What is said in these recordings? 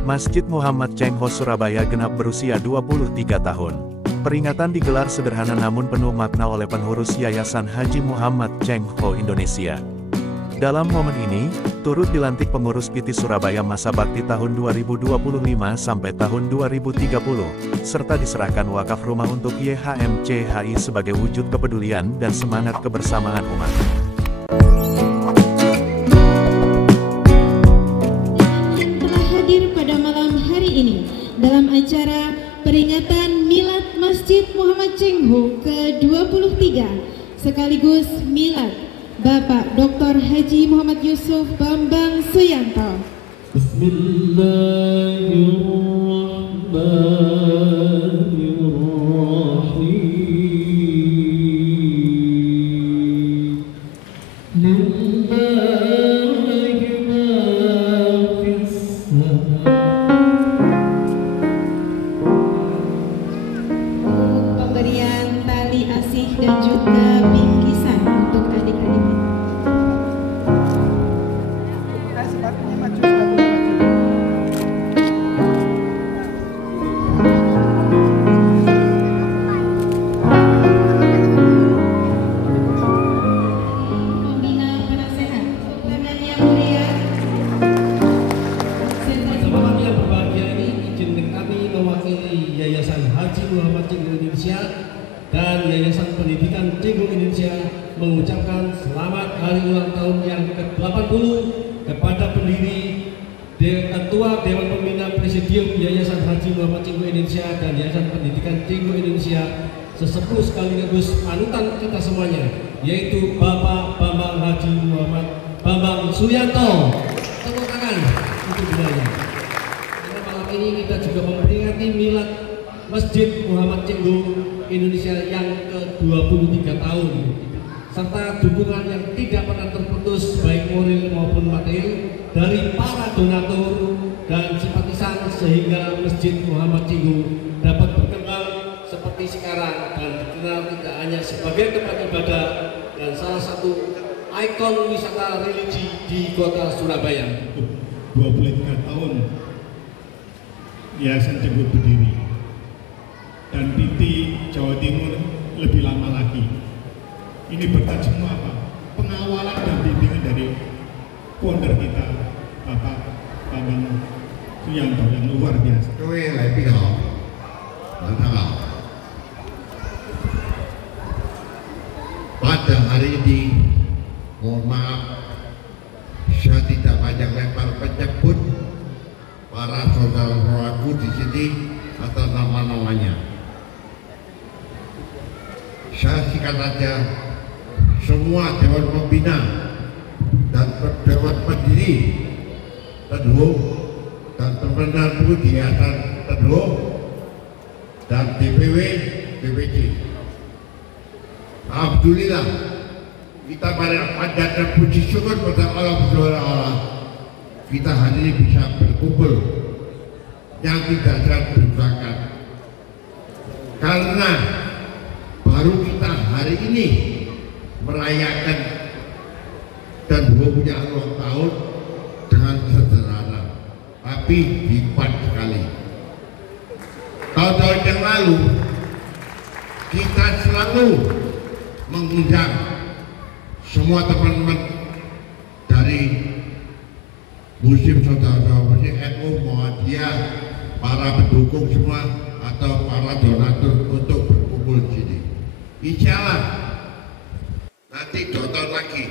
Masjid Muhammad Cengho Surabaya genap berusia 23 tahun. Peringatan digelar sederhana namun penuh makna oleh pengurus Yayasan Haji Muhammad Cengho Indonesia. Dalam momen ini, turut dilantik pengurus PT Surabaya masa bakti tahun 2025 sampai tahun 2030, serta diserahkan wakaf rumah untuk YHMCHI sebagai wujud kepedulian dan semangat kebersamaan umat. Telah hadir pada malam hari ini dalam acara peringatan Milad Masjid Muhammad Cengho ke-23 sekaligus Milad Bapak Dr. Haji Muhammad Yusuf Bambang Suyanto. Pemberian tali asih dan juga bingkisan untuk adik-adik. Yayasan Haji Muhammad Cengho Indonesia dan Yayasan Pendidikan Cengho Indonesia mengucapkan selamat hari ulang tahun yang ke-80 kepada pendiri, Ketua Dewan Pembina Presidium Yayasan Haji Muhammad Cengho Indonesia dan Yayasan Pendidikan Cengho Indonesia, sesepuh sekaligus panutan kita semuanya, yaitu Bapak Bambang Haji Muhammad Bambang Suyanto. Tepuk tangan untuk beliau. Malam ini kita juga memperingati Milad Masjid Muhammad Cengho Indonesia yang ke-23 tahun, serta dukungan yang tidak pernah terputus baik moral maupun material dari para donatur dan simpatisan sehingga Masjid Muhammad Cengho dapat berkembang seperti sekarang dan dikenal tidak hanya sebagai tempat ibadah dan salah satu ikon wisata religi di kota Surabaya. 23 tahun Yayasan Cengho berdiri, dan PT Jawa Timur lebih lama lagi. Ini berkat semua apa? Pengawalan dan bimbingan dari founder kita, Bapak Bambang Suyanto, yang luar biasa. Pada hari ini, mohon maaf, saya tidak banyak lempar penyebut para saudara-saudaraku di sini atas nama-namanya. Saya singkat saja, semua Dewan Pembina dan Dewan Pendiri Teduh dan teman-teman di Yayasan Teduh dan DPW BPC. Alhamdulillah, kita panjatkan puji syukur kepada Allah Subhanahu wa Ta'ala. Kita hari ini bisa berkumpul yang tidak saya dugakan, karena baru kita hari ini merayakan dan punya ulang tahun dengan sederhana, tapi hebat sekali. Tahun-tahun yang lalu kita selalu mengundang semua teman-teman dari Muslim, saudara-saudara Muslim, NU, Muhammadiyah, para pendukung semua atau para donatur untuk berkumpul di sini. Insya Allah nanti 2 tahun lagi,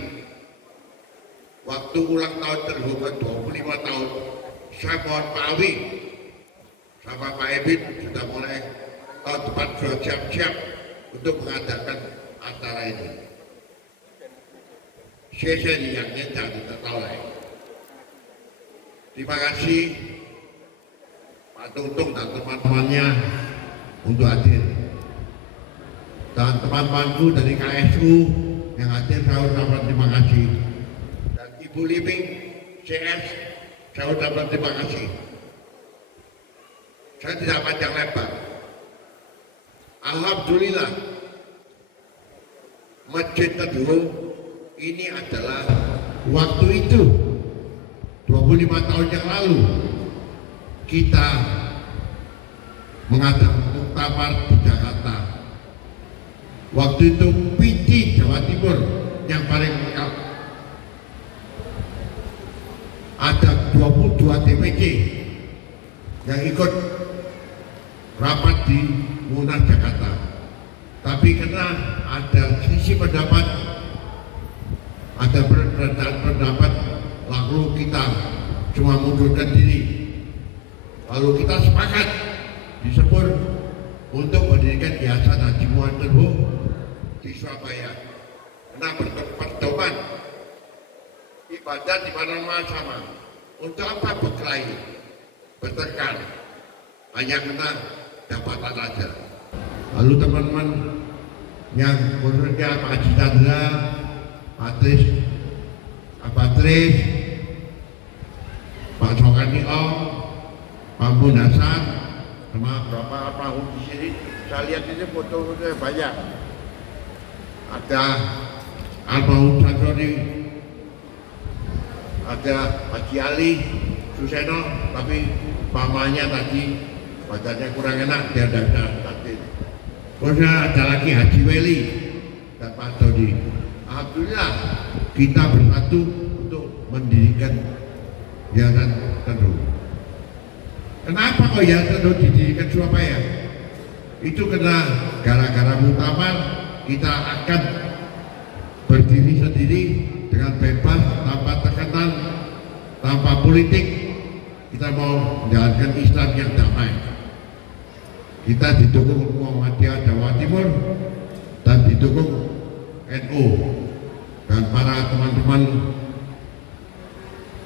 waktu ulang tahun Cengho ke-25 tahun, saya mohon Pak Awi sama Pak Ebit sudah mulai tahun depan sudah siap-siap untuk mengadakan acara ini. Saya yang jangan tidak tahu lah. Terima kasih Pak Tungtung dan teman-temannya untuk hadir, dan teman-temanku dari KSU yang hadir, saya ucapkan terima kasih, dan Ibu Living CS saya ucapkan terima kasih. Saya tidak panjang lebar. Alhamdulillah, Masjid Teduh ini adalah waktu itu 25 tahun yang lalu kita mengadakan muktamar di Jakarta. Waktu itu PD Jawa Timur yang paling lengkap. Ada 22 DPC yang ikut rapat di Munas Jakarta. Tapi karena ada sisi pendapat, ada perbedaan pendapat, lalu kita cuma mundurkan diri. Lalu kita sepakat disebut untuk mendirikan Yayasan Haji Muhammad Cengho di Surabaya. Karena berpedoman ibadah di mana-mana sama. Untuk apa berkelahi, bertengkar, hanya kena jabatan saja. Lalu teman-teman yang khususnya Pak Haji Chandra, Pak Tris, Pak Sokani Om, Pak Munasar, sama berapa tahun di sini, saya lihat ini foto-fotonya banyak. Ada Almarhum Satroni, ada Haji Ali Suseno, tapi pamannya tadi badannya kurang enak, dia tidak bisa hadir. Terus ada lagi Haji Weli dan Pak Dodi. Alhamdulillah kita bersatu untuk mendirikan Yayasan Cengho. Kenapa kok Yayasan Cengho didirikan Surabaya? Itu karena gara-gara muktamar kita akan berdiri sendiri dengan bebas, tanpa tekanan, tanpa politik. Kita mau menjalankan Islam yang damai. Kita didukung Muhammadiyah Jawa Timur dan didukung NU dan para teman-teman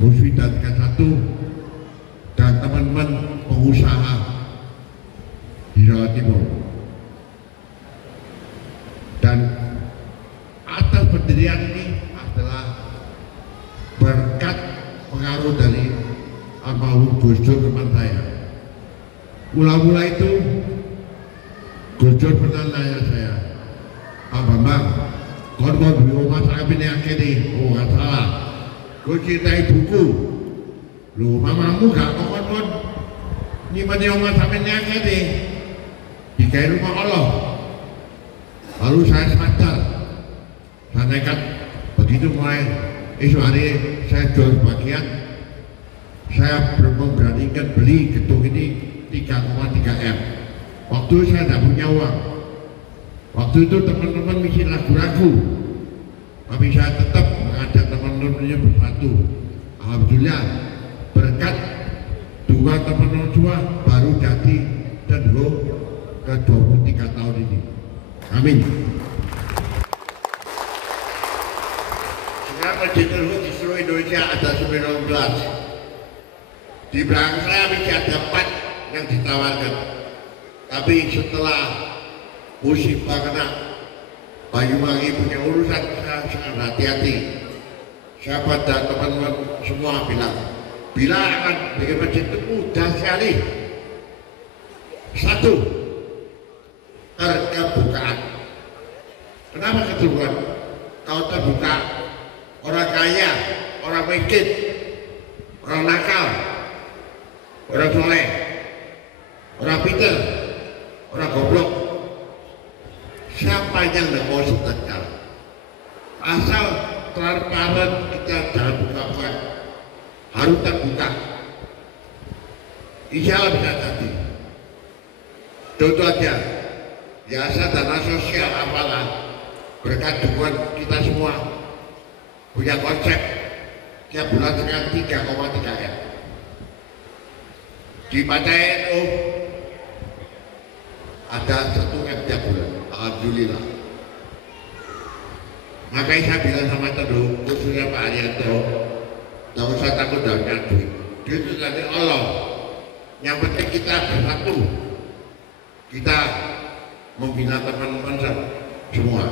Musfidat K1 dan teman-teman pengusaha di Jawa Timur. Dan atas pendirian ini adalah berkat pengaruh dari almarhum Gus Dur teman saya. Mula-mula itu Gus Dur pernah nanya saya, Pak Bambang, kon mau di rumah sakit ini akhirnya, oh nggak salah, gue ceritain buku, lu mamamu gak kon nyimpan di rumah sakit ini akhirnya, dikai rumah Allah. Lalu saya sadar, saya nekat, begitu mulai esok hari saya jual bagian, saya memberanikan beli gedung ini 3,3 M. Waktu saya tidak punya uang. Waktu itu teman-teman masih ragu-ragu, tapi saya tetap mengajak teman-temannya bersatu. Alhamdulillah berkat dua teman-teman tua baru jadi Cengho ke 23 tahun ini. Amin. Sekarang Masjid Cengho di seluruh Indonesia ada 19. Di belakang saya masih ada 4 yang ditawarkan. Tapi setelah musibah kena Banyuwangi punya urusan, saya sangat hati-hati. Saya pada teman-teman semua bilang, bila akan bikin masjid itu mudah sekali. 1, terbukaan. Kenapa keterbukaan? Kalau terbuka, orang kaya, orang miskin, orang nakal, orang soleh, orang pintar, orang goblok, siapa yang tidak mau sedekah? Asal transparan, kita jangan buka-buka, harus terbuka. Insya Allah bisa jadi. Contoh aja, Yayasan Dana Sosial apalah berkat dukungan kita semua punya konsep tiap bulan dengan 3,3 M. Di Partai NU ada 1 M tiap bulan. Alhamdulillah. Makanya saya bilang sama Cengho, khususnya Pak Haryanto, tidak usah takut dengan duit. Duit itu dari Allah. Yang penting kita bersatu. Kita membina teman-teman semua.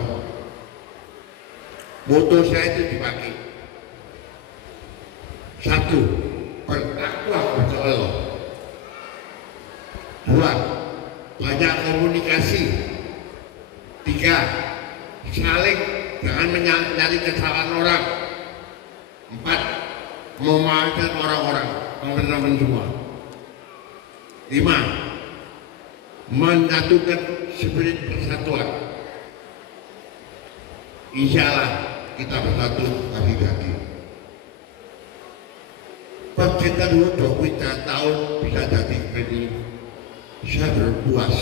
Moto saya itu dipakai. 1, bertakwa kepada Allah. 2, banyak komunikasi. 3, saling jangan mencari kesalahan orang. 4, memaafkan orang-orang, teman-teman semua. 5. Menyatukan spirit persatuan. Insya Allah kita bersatu kaki-kaki. Kita 23 tahun bisa jadi ini, saya berpuas.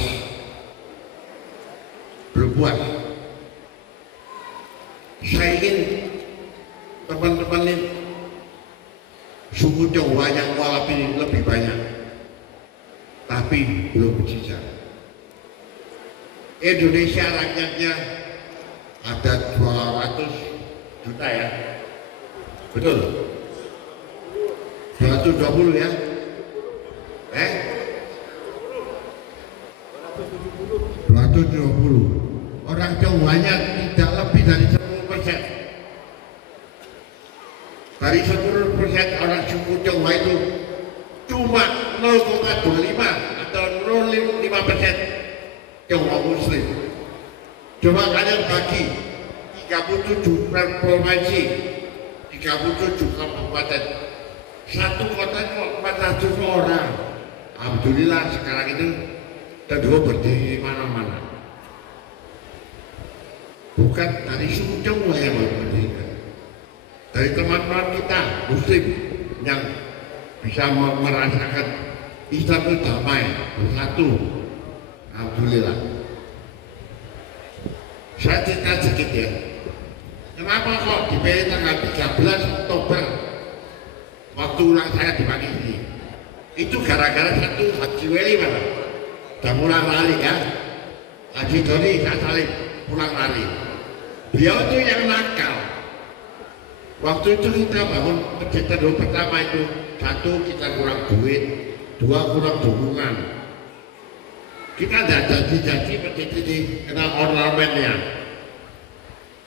Saya ingin teman-teman ini suku Jawa yang walap ini lebih banyak, tapi belum bisa. Indonesia rakyatnya ada 200 juta ya, betul? 220 ya? 220. Orang Jawanya tidak lebih dari 10%. Dari 10% orang suku Jawa itu cuma 0,25 atau 0,5% Jawa Muslim. Coba kalian bagi 37 provinsi, 37 kabupaten, satu kota kok 400 orang. Alhamdulillah sekarang itu kedua berdiri mana-mana. Bukan dari suku Jawa yang berdiri, dari teman-teman kita Muslim yang bisa merasakan Islam itu damai, bersatu. Alhamdulillah. Saya cerita sedikit ya. Kenapa kok dipilih tanggal 13 Oktober waktu ulang saya di pagi ini? Itu gara-gara satu Haji Weli mana? Udah pulang lari ya. Haji Doni saya saling pulang lari. Beliau itu yang nakal. Waktu itu kita bangun masjid dulu pertama itu, satu kita kurang duit, dua kurang dukungan. Kita tidak janji-janji masjid ini kena ornamennya.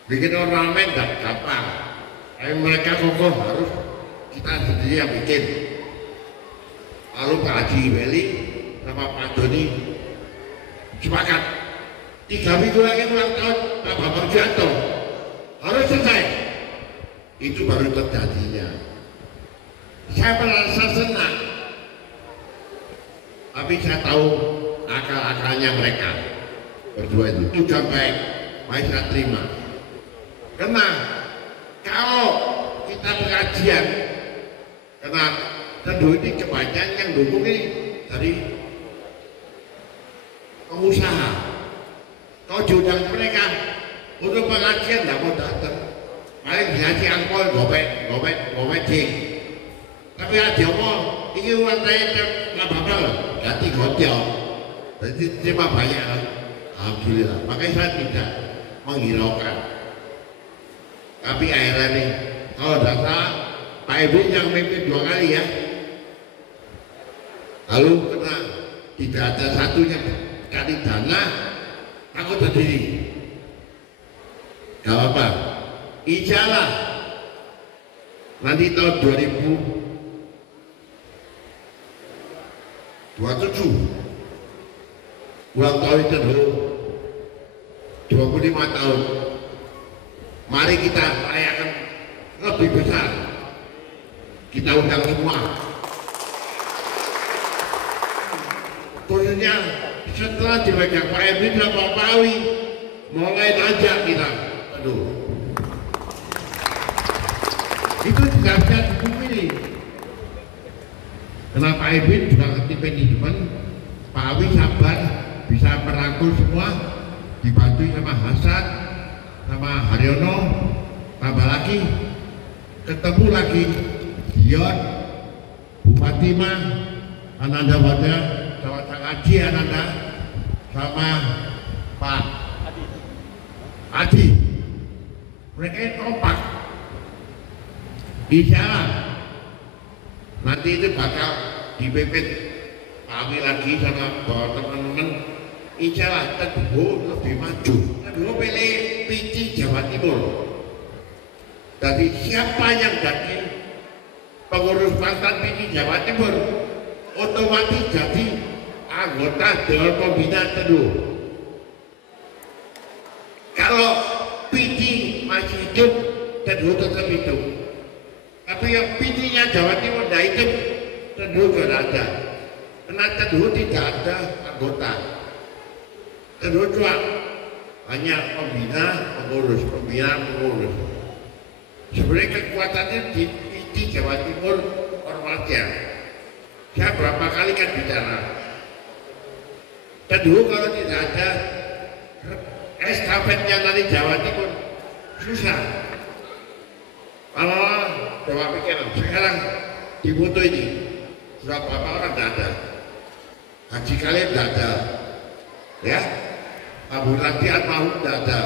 Bikin ornamen tidak gampang. Tapi mereka kokoh harus kita sendiri yang bikin. Lalu Pak Haji Weli sama Pak Doni sepakat 3 minggu lagi ulang tahun Pak Bambang Suyanto harus selesai. Itu baru terjadinya. Saya merasa senang, tapi saya tahu akal-akalnya mereka berdua itu sudah baik, saya terima. Karena kalau kita pengajian, karena tentu ini kebanyakan yang dukung ini dari pengusaha. Kalau diundang mereka untuk pengajian tidak mau datang, paling dikasih angpau gopek jing. Tapi ada mau ini uang saya nggak apa-apa loh, ganti hotel, jadi terima banyak. Alhamdulillah, makanya saya tidak menghiraukan. Tapi akhirnya nih, kalau tidak salah Pak Edwin yang memimpin 2 kali ya. Lalu karena tidak ada satunya cari dana, aku berdiri. Gak apa-apa, insya Allah nanti tahun 2027 ulang tahun itu dulu 25 tahun. Mari kita rayakan lebih besar. Kita undang semua. Khususnya setelah dipegang Pak Edwin sama Pak Awi, mulai ajak kita. Aduh. Itu tidak bisa dipungkiri. Kenapa Pak Edwin juga ngerti manajemen, Pak Awi sabar, bisa merangkul semua, dibantu sama Hasan, sama Haryono, tambah lagi, ketemu lagi Dion, Bu Fatimah, Ananda Wada, sama Sang Haji Ananda, sama Pak Adi. Mereka itu kompak. Insya Allah nanti itu bakal dipimpin Pak Awi lagi sama teman-teman. Insya Allah Teguh lebih maju. Teguh pilih Pici Jawa Timur. Jadi siapa yang jadi pengurus Pantan Pici Jawa Timur otomatis jadi anggota Dewan Pembina Teguh. Kalau Pici masih hidup, Teguh tetap hidup. Tapi yang Picinya Jawa Timur tidak hidup, Teguh tidak ada. Karena Teduh tidak ada anggota. Teduh cuma hanya pembina, pengurus, sebenarnya kekuatannya di Jawa Timur normalnya. Saya berapa kali kan bicara, Teduh kalau tidak ada estafetnya dari Jawa Timur susah. Kalau coba pikiran sekarang di foto ini sudah berapa orang tidak ada, Haji Khalid tidak ada, ya, Abu Lati Atmahu tidak ada,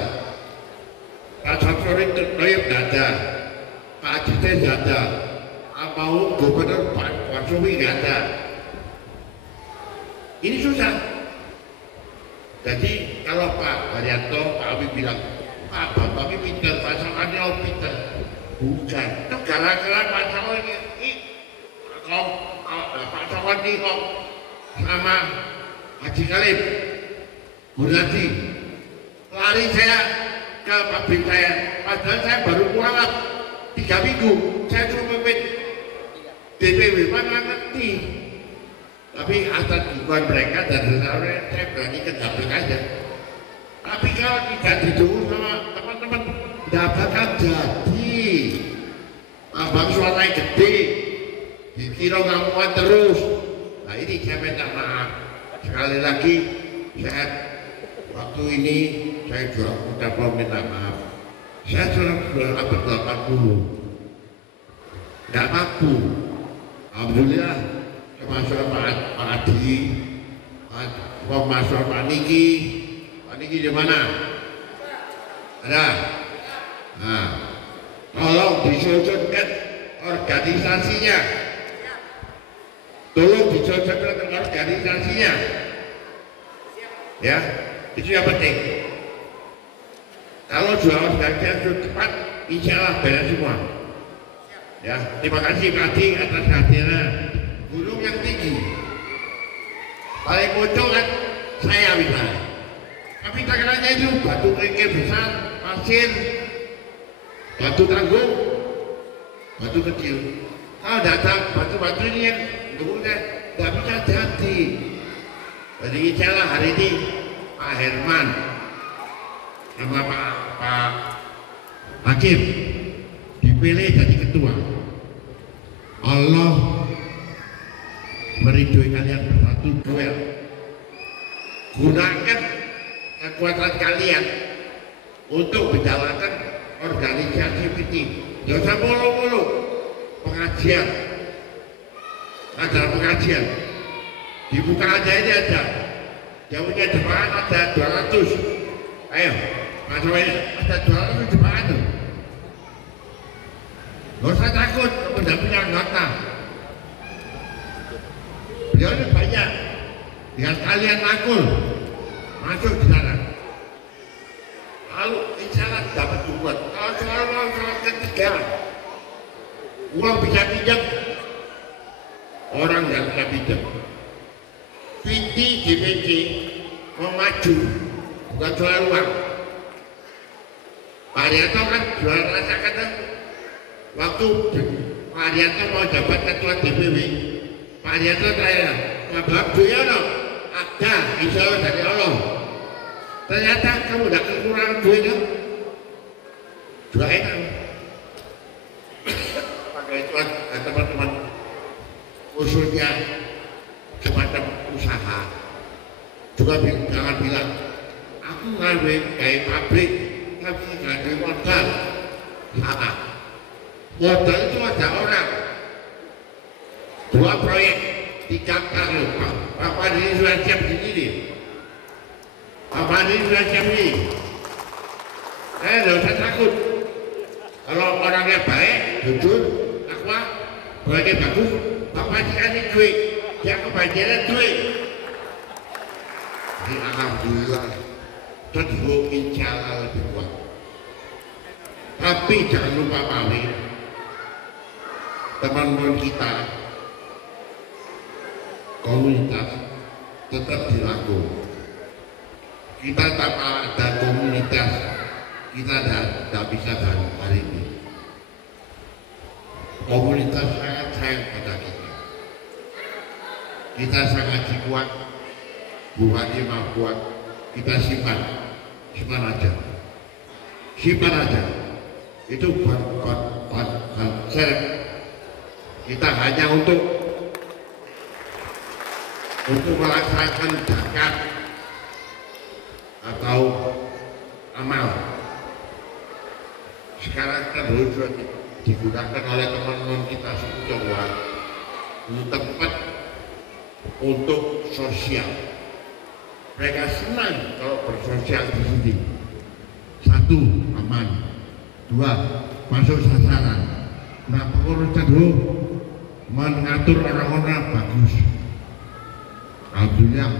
Pak Samsuri Noyib tidak ada, Pak Ajite tidak ada, Atmahu Gubernur Pak Warsumi tidak ada. Ini susah. Jadi kalau Pak Haryanto, Pak Abi bilang, Pak Bapak ini pinter, Pak Sokani pinter. Bukan, itu gara-gara Pak Sokani Pak Sokani kok sama Haji Khalid Muradi lari saya ke pabrik saya, padahal saya baru pulang 3 minggu, saya cuma memimpin DPW, mana ngerti. Tapi atas dukungan mereka dan saya berani ke dapil aja. Tapi kalau tidak didukung sama teman-teman, tidak bakal jadi. Abang suaranya gede, dikira ngamuan terus. Nah ini saya minta maaf. Sekali lagi, waktu ini saya juga udah mau minta maaf. Saya sudah abad 80, tidak mampu. Alhamdulillah. Masuk Pak Adi, masuk Pak Niki di mana? Ada. Nah, tolong disusunkan organisasinya. Tolong disusunkan organisasinya. Ya, itu yang penting. Kalau jual organisasi cepat, insya Allah beres semua. Ya, terima kasih Pak Adi atas kehadiran. Gunung yang tinggi paling pojok kan saya misalnya, tapi takarannya itu batu kerikil besar, pasir, batu tanggung, batu kecil. Kalau datang batu-batu ini yang dukungnya tidak bisa jadi. Jadi insya Allah hari ini Pak Herman sama Pak Hakim dipilih jadi ketua. Allah meridhoi kalian bersatu duel. Gunakan kekuatan kalian untuk menjalankan organisasi ini. Jangan sampai mulu-mulu pengajian. Ada pengajian. Dibuka aja ini ada. Jauhnya jemaah ada 200. Ayo, masalahnya ada 200 jemaah tuh. Gak usah takut, kamu tidak punya anggota. Beliau ini banyak, biar kalian masuk di sana. Lalu insya Allah dapat dukungan. Kalau soal ketiga, uang bisa pinjam, orang yang bisa pinjam. PT DPC mau maju, bukan soal uang. Pak Haryanto kan jual rasakan waktu Pak Haryanto mau jabat ketua DPW. Pak Haryanto saya, Pak Budiono ada, insya Allah dari Allah. Ternyata kamu tidak kekurangan duitnya, juga enak. Pakai cuan teman-teman, usulnya semacam usaha. Juga jangan bilang, aku ngambil kayak pabrik, tapi nggak ada modal. Salah. Modal itu ada orang. 2 proyek 3 kali. Pak Fadli sudah siap di sini. Pak Fadli sudah siap ini. Saya tidak usah takut. Kalau orangnya baik, jujur, takwa, proyeknya bagus, Pak Fadli kasih duit. Dia kebanjiran duit. Jadi alhamdulillah, Teduh insya Allah lebih kuat. Tapi jangan lupa Pawi, teman-teman kita, komunitas tetap dilakukan. Kita tanpa ada komunitas, kita tidak bisa hari ini. Komunitas sangat sayang pada kita. kita sangat kuat, bukannya mah kuat, kita simpan aja, itu buat serep, kita hanya untuk melaksanakan zakat atau amal. Sekarang kan sudah digunakan oleh teman-teman kita semua untuk tempat untuk sosial. Mereka senang kalau bersosial di sini. 1, aman. 2, masuk sasaran. Nah, pengurus cenderung mengatur orang-orang bagus. Alhamdulillah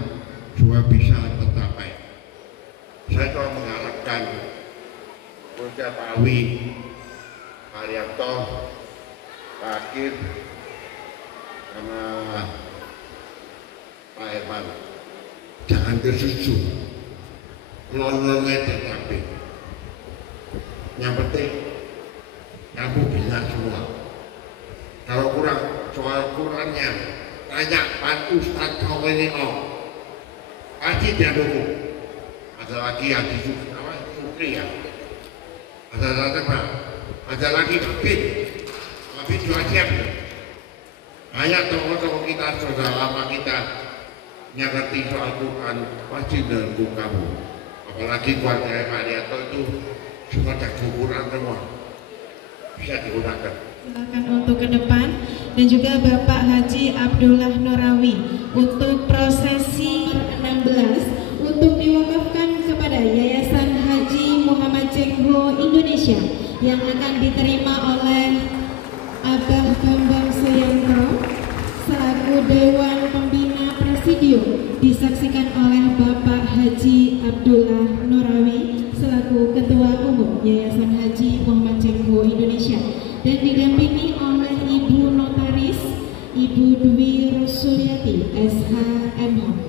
semua bisa tercapai. Saya cuma mengharapkan Pak Awi, Pak Haryanto, Pak Akir, sama Pak Herman, jangan kesusu, non-nonnya tetapi yang penting kamu bisa semua. Kalau kurang, soal kurangnya tanya Pak Ustadz kau ini pasti dia dukung. Ada lagi yang Sukri ya, ada lagi Habib juga siap. Banyak tokoh-tokoh kita, saudara lama kita yang ngerti soal Quran pasti dukung kamu. Apalagi keluarga Pak Haryanto itu semua jago Quran semua, bisa digunakan. Silakan untuk ke depan, dan juga Bapak Haji Abdullah Norawi untuk prosesi 16 untuk diwakafkan kepada Yayasan Haji Muhammad Cengho Indonesia yang akan diterima oleh Abah Bambang Suyanto selaku Dewan Pembina Presidium, disaksikan oleh Bapak Haji Abdullah Norawi selaku Ketua Umum Yayasan Haji Muhammad Cengho Indonesia, dan didampingi oleh Ibu Notaris Ibu Dwi Rusuliati SHMH.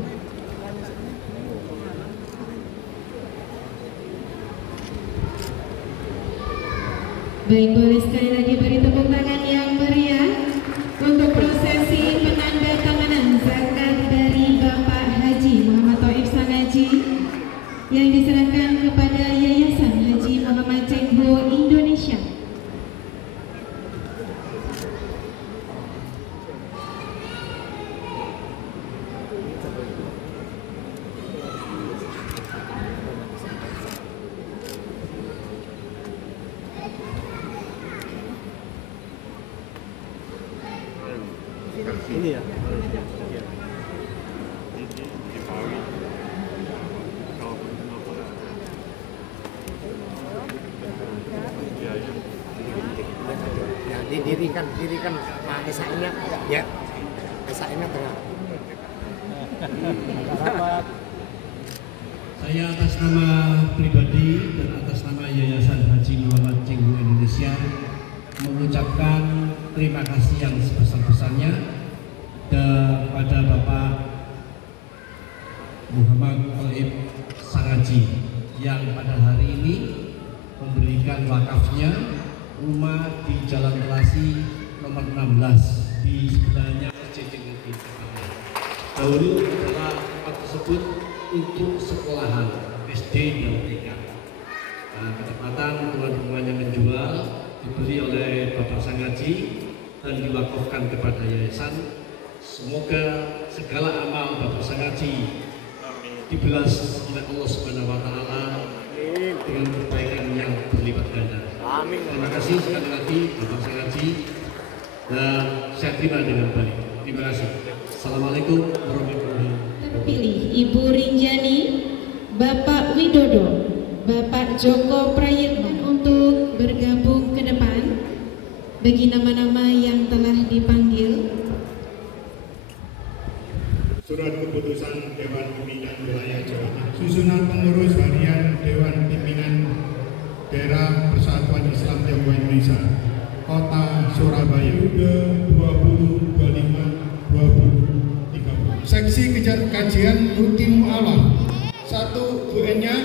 Baik, boleh sekali lagi beri tepuk tangan yang meriah untuk prosesi penandatanganan zakat dari Bapak Haji Muhammad Thaif Sanaji yang diserahkan kepada Yayasan Haji Muhammad Cengho Indonesia. Ini ya. Dirikan SAI-nya ya. SAI-nya tengah. Saya atas nama pribadi dan atas nama Yayasan Haji Muhammad Cengho Indonesia mengucapkan terima kasih yang sebesar-besarnya kepada Bapak Muhammad Thaif Sanaji yang pada hari ini memberikan wakafnya rumah di Jalan Kelasi nomor 16 di sebelahnya Masjid Cengho. Dahulu adalah tempat tersebut untuk sekolahan SD dan TK. Nah, ketepatan teman-teman yang menjual dibeli oleh Bapak Sangaji dan diwakafkan kepada yayasan. Semoga segala amal Bapak Sangaji dibalas oleh Allah Subhanahu wa Ta'ala dengan kebaikan yang berlipat ganda. Amin. Terima kasih sekali lagi Bapak Sangaji, dan saya terima dengan baik. Terima kasih. Assalamualaikum warahmatullahi wabarakatuh. Terpilih Ibu Rinjani, Bapak Widodo, Bapak Joko Prayitno untuk bergabung ke depan bagi nama-nama yang telah dipanggil. Surat Keputusan Dewan Pimpinan Wilayah Jawa Tengah. Susunan pengurus harian Dewan Pimpinan Daerah Persatuan Islam Tionghoa Indonesia Kota Surabaya 20, 25, 20, 30. Seksi kajian rutin mu'alaf 1 UN-nya.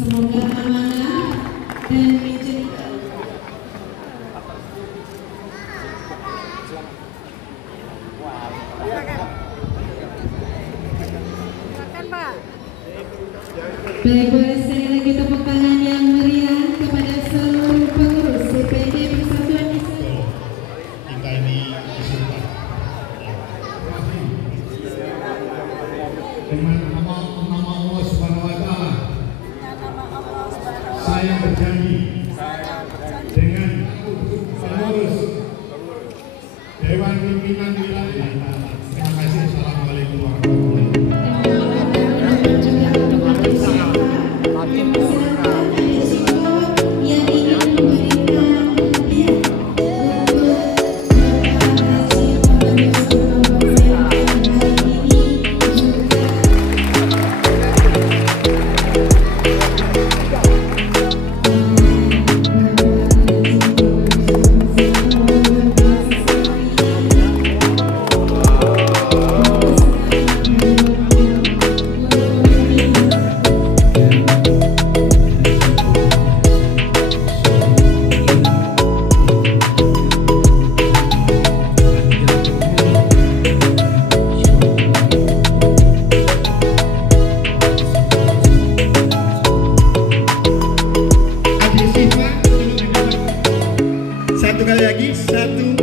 Semoga amanah dan menjadi Baik, boleh sekali lagi tepuk tangan yang meriah kepada seluruh pengurus CPD Persatuan Islam. Kita ini disurkan. Dengan nama Allah Subhanahu Wa Taala, saya berjanji dengan pengurus Dewan Pimpinan Wilayah. Terima kasih. Assalamualaikum warahmatullahi lagi, 1,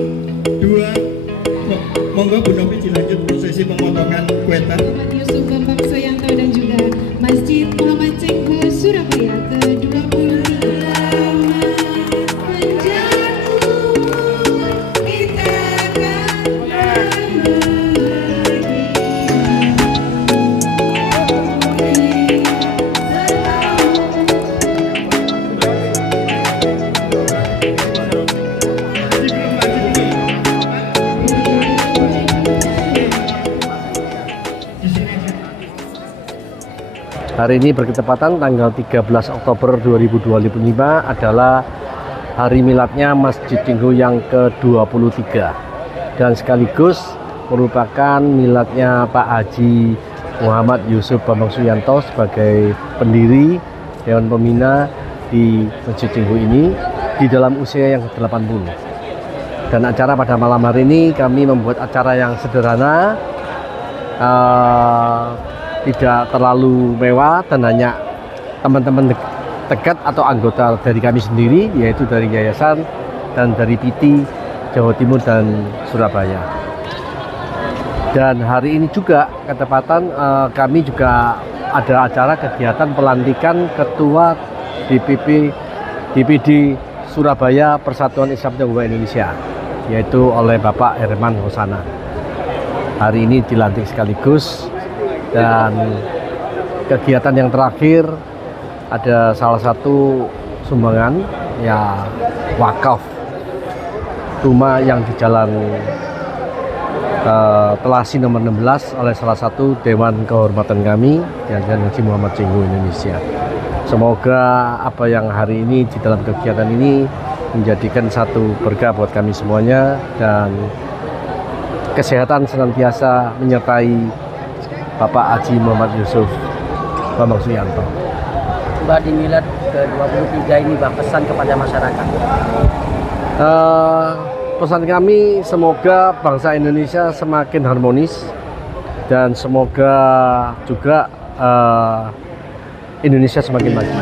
2, monggo Bu Novi dilanjut prosesi pemotongan kueta. Muhammad Yusuf Bambang Soyanto dan juga Masjid Muhammad Cengho Surabaya ke-23. Hari ini berketepatan tanggal 13 Oktober 2025 adalah hari miladnya Masjid Cengho yang ke-23 dan sekaligus merupakan miladnya Pak Haji Muhammad Yusuf Bambang Suyanto sebagai pendiri Dewan Pembina di Masjid Cengho ini di dalam usia yang ke-80. Dan acara pada malam hari ini kami membuat acara yang sederhana, tidak terlalu mewah, dan hanya teman-teman dekat atau anggota dari kami sendiri, yaitu dari yayasan dan dari PT Jawa Timur dan Surabaya. Dan hari ini juga ketepatan kami juga ada acara kegiatan pelantikan Ketua DPD Surabaya Persatuan Islam Tionghoa Indonesia, yaitu oleh Bapak Herman Hosana. Hari ini dilantik sekaligus. Dan kegiatan yang terakhir ada salah satu sumbangan ya wakaf rumah yang di Jalan Telasi nomor 16 oleh salah satu Dewan Kehormatan kami, Yayasan Haji Muhammad Cengho Indonesia. Semoga apa yang hari ini di dalam kegiatan ini menjadikan satu berkah buat kami semuanya, dan kesehatan senantiasa menyertai Bapak Haji Muhammad Yusuf Bambang Suyanto. Mbak, di milad ke-23 ini Mbak, pesan kepada masyarakat. Pesan kami semoga bangsa Indonesia semakin harmonis, dan semoga juga Indonesia semakin maju.